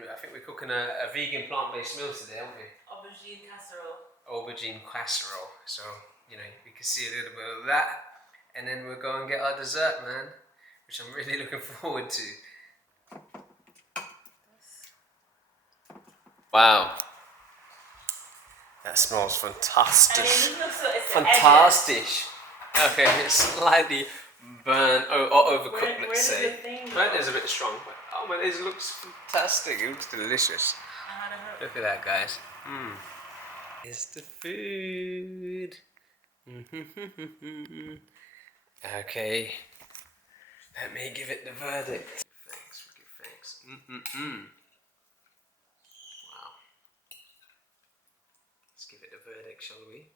And I think we're cooking a vegan plant-based meal today, aren't we? Aubergine casserole. Aubergine casserole. So, you know, we can see a little bit of that. And then we'll go and get our dessert, man. Which I'm really looking forward to. Wow. That smells fantastic. Fantastic. Okay, it's slightly burnt or overcooked, let's say. Burnt is a bit strong, but oh man, it looks fantastic. It looks delicious. Look at that, guys. It's the food. Okay. Let me give it the verdict. Thanks. Wow. Let's give it the verdict, shall we?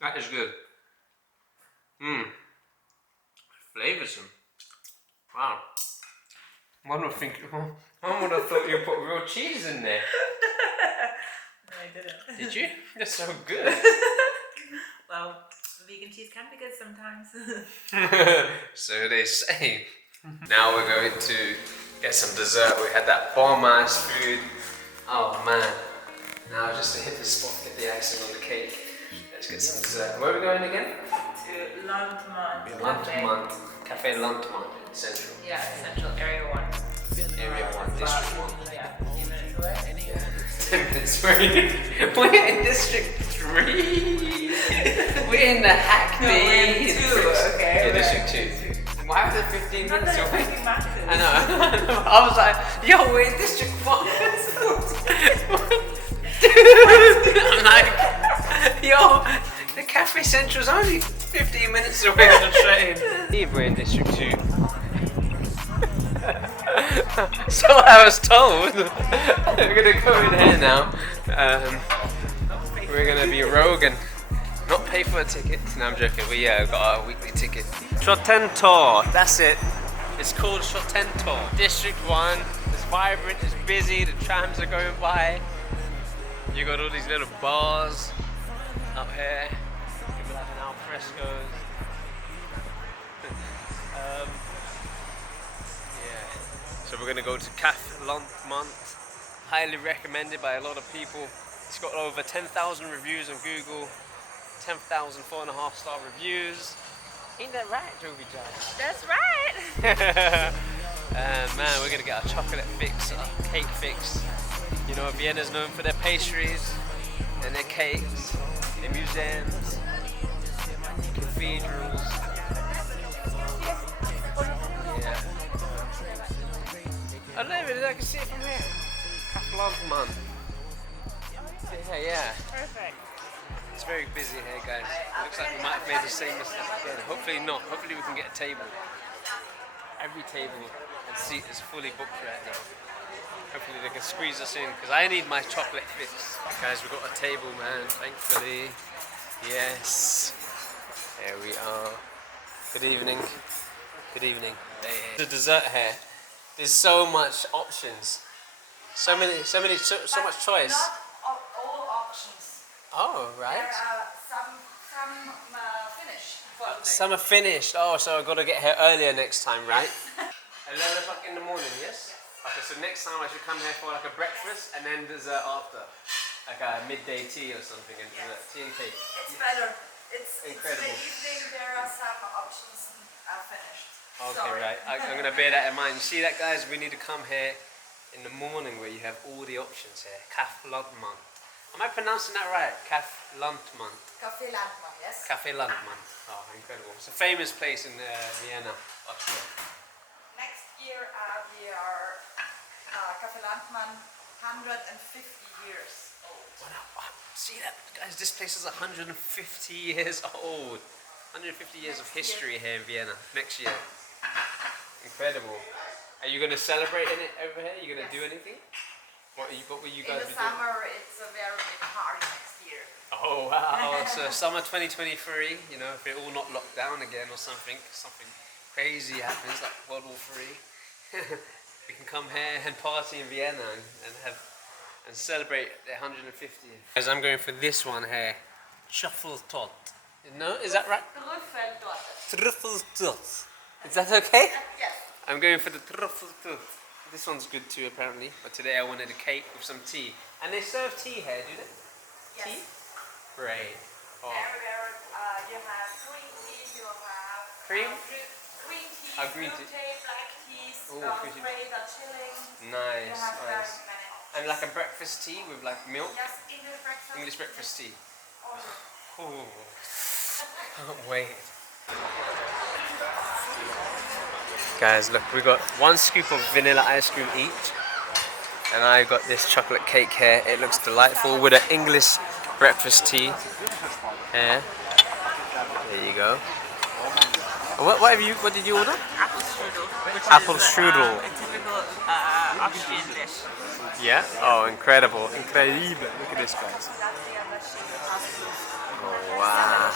That is good. Flavoursome. Wow. One would have thought you put real cheese in there. No, I didn't. Did you? That's so good. Well, vegan cheese can be good sometimes. So they say. Now we're going to get some dessert. We had that bomb-ass food. Oh man. Now just to hit the spot, get the icing on the cake. Let's get some dessert. Where are we going again? To Landman. Landman. Cafe Landman in Central. Yeah, Central Area 1. Area 1, District 1. Yeah, 10 minutes away. Yeah. 10 minutes away. We're in District 3. We're in the Hackney. No, we're in 2, okay? Yeah, District 2. Why was it 15 Not minutes that away? fucking matters. I know. I was like, yo, we're in District 1. Dude, I'm like, yo, the Cafe Central's only 15 minutes away on the train. We're in District 2. So I was told. We're gonna go in here now. We're gonna be rogue and not pay for a ticket. No, I'm joking. We got our weekly ticket. Shotento, that's it. It's called Shotento. District 1. It's vibrant, it's busy, the trams are going by. You got all these little bars up here. People having al frescoes. Yeah. So we're gonna go to Cafe Landman. Highly recommended by a lot of people. It's got over 10,000 reviews on Google. 10,000 4.5-star reviews. Ain't that right, Jovi John? That's right. And man, we're gonna get our chocolate fix, our cake fix. You know, Vienna's known for their pastries and their cakes, their museums, cathedrals. Yeah. I don't know, I can see it from here. Landman. Yeah. Perfect. It's very busy here, guys. Looks like we might have made the same mistake again. Hopefully not. Hopefully we can get a table. Every table and seat is fully booked right now. Hopefully they can squeeze us in, because I need my chocolate fix. Guys, we've got a table, man, thankfully. Yes. There we are. Good evening. Good evening. The dessert here. There's so much options. So much choice. Not all options. Oh, right. There are some finished. Some are finished. Oh, so I've got to get here earlier next time, right? 11 o'clock in the morning, yes? Okay, so next time I should come here for like a breakfast and then dessert after. Like a midday tea or something and dessert. Tea and cake. It's better. It's incredible. in the evening there are some options finished. Okay, Sorry. right. I'm going to bear that in mind. You see that, guys? We need to come here in the morning where you have all the options here. Cafe Landman. Am I pronouncing that right? Cafe Landman. Cafe Landman, yes. Cafe Landman. Oh, incredible. It's a famous place in Vienna, Austria. Next year we are Cafe Landman 150 years old. Wow. See that, guys? This place is 150 years old. 150 years of history here in Vienna. Next year. Incredible. Are you going to celebrate in it over here? Are you going to do anything? What will you guys in the be doing? summer it's a very big party next year. Oh wow, so summer 2023, you know, if it all not locked down again or something crazy happens, like World War III, we can come here and party in Vienna and have and celebrate the 150th. Guys, I'm going for this one here. Truffle tot. No, is that right? Truffle tot. Is that okay? Yes. I'm going for the truffle tot. This one's good too, apparently. But today I wanted a cake with some tea. And they serve tea here, do they? Yes. Tea? Great. Oh. Everywhere you have green tea, you have Cream? green tea, Green blue tea. black teas, Ooh, fruit tea. grey, chilling. Nice, You have nice. very many options. And like a breakfast tea with like milk? Yes, English breakfast. English breakfast tea. Also. Oh, can't wait. Guys, look, we got 1 scoop of vanilla ice cream each. And I got this chocolate cake here. It looks delightful with an English breakfast tea here. There you go. What did you order? Apple strudel. Apple strudel. A typical Austrian dish. Yeah? Oh, incredible. Incredible. Look at this, guys. Oh, wow.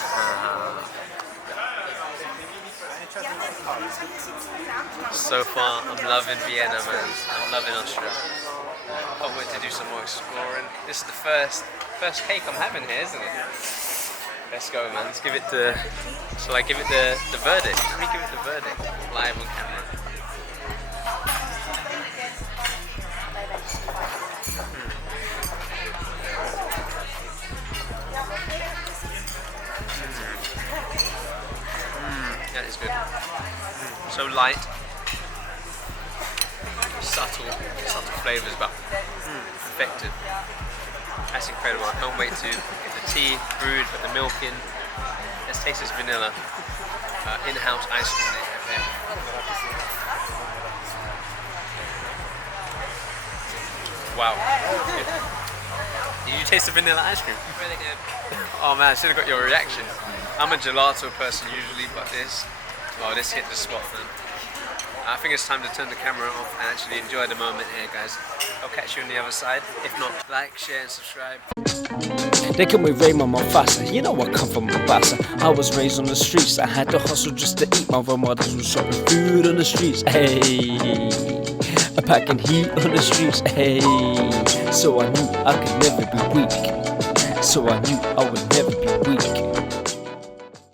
So far, I'm loving Vienna, man. I'm loving Austria. Can't wait to do some more exploring. This is the first cake I'm having here, isn't it? Let's go, man. Let's give it the... Shall I give it the verdict? Let me give it the verdict. Live on camera. That is good. So light. Subtle flavours, but perfected. That's incredible. I can't wait to get the tea brewed, put the milk in. Let's taste this vanilla in-house ice cream they have there. Wow. Did you taste the vanilla ice cream? Really good. Oh man, I should have got your reaction. I'm a gelato person usually, but this hit the spot, man. I think it's time to turn the camera off and actually enjoy the moment here, guys. I'll catch you on the other side. If not, like, share and subscribe. They call me Raymond Mufasa, you know I come from Mombasa. I was raised on the streets, I had to hustle just to eat. My grandmothers was shopping food on the streets, hey. I'm packing heat on the streets, hey. So I knew I could never be weak. So I knew I would never be weak.